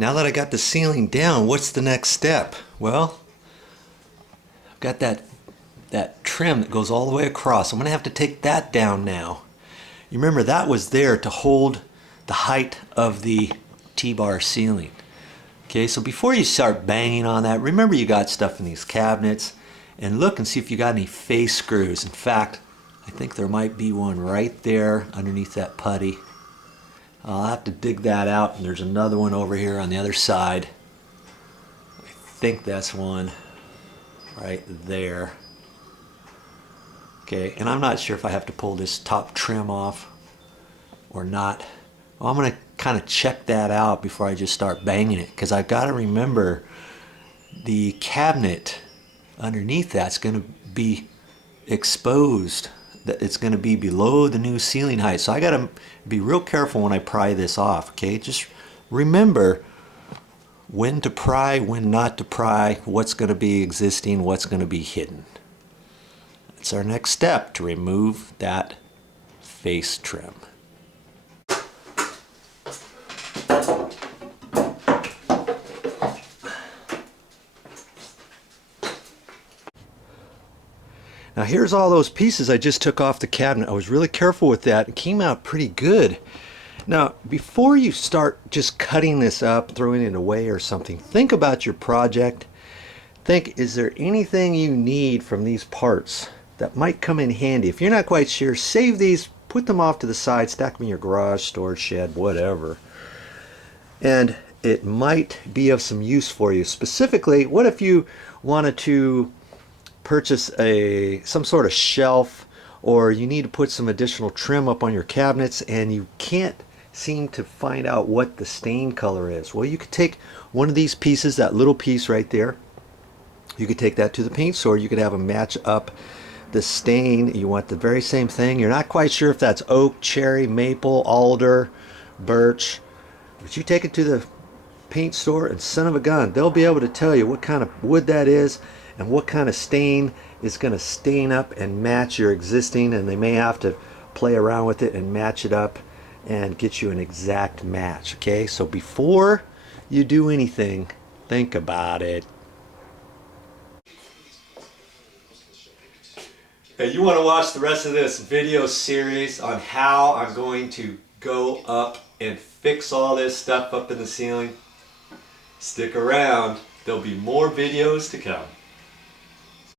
Now that I got the ceiling down, what's the next step? Well, I've got that trim that goes all the way across. I'm going to have to take that down now. You remember that was there to hold the height of the T-bar ceiling. Okay, so before you start banging on that, remember you got stuff in these cabinets, and look and see if you got any face screws. In fact, I think there might be one right there underneath that putty. I'll have to dig that out, and there's another one over here on the other side. I think that's one right there. Okay, and I'm not sure if I have to pull this top trim off or not. Well, I'm going to kind of check that out before I just start banging it, because I've got to remember the cabinet underneath that's going to be exposed. That it's going to be below the new ceiling height. So I got to be real careful when I pry this off. Okay, just remember when to pry, when not to pry, what's going to be existing, what's going to be hidden. That's our next step, to remove that face trim. Now here's all those pieces I just took off the cabinet. I was really careful with that. It came out pretty good. Now, before you start just cutting this up, throwing it away or something, think about your project. Think, is there anything you need from these parts that might come in handy? If you're not quite sure, save these, put them off to the side, stack them in your garage, storage shed, whatever. And it might be of some use for you. Specifically, what if you wanted to purchase some sort of shelf, or you need to put some additional trim up on your cabinets and you can't seem to find out what the stain color is? Well, you could take one of these pieces, that little piece right there, you could take that to the paint store. You could have them match up the stain. You want the very same thing. You're not quite sure if that's oak, cherry, maple, alder, birch, but you take it to the paint store and son of a gun, they'll be able to tell you what kind of wood that is and what kind of stain is going to stain up and match your existing, and they may have to play around with it and match it up and get you an exact match. Okay, so before you do anything, think about it. Hey, you want to watch the rest of this video series on how I'm going to go up and fix all this stuff up in the ceiling? Stick around, there'll be more videos to come.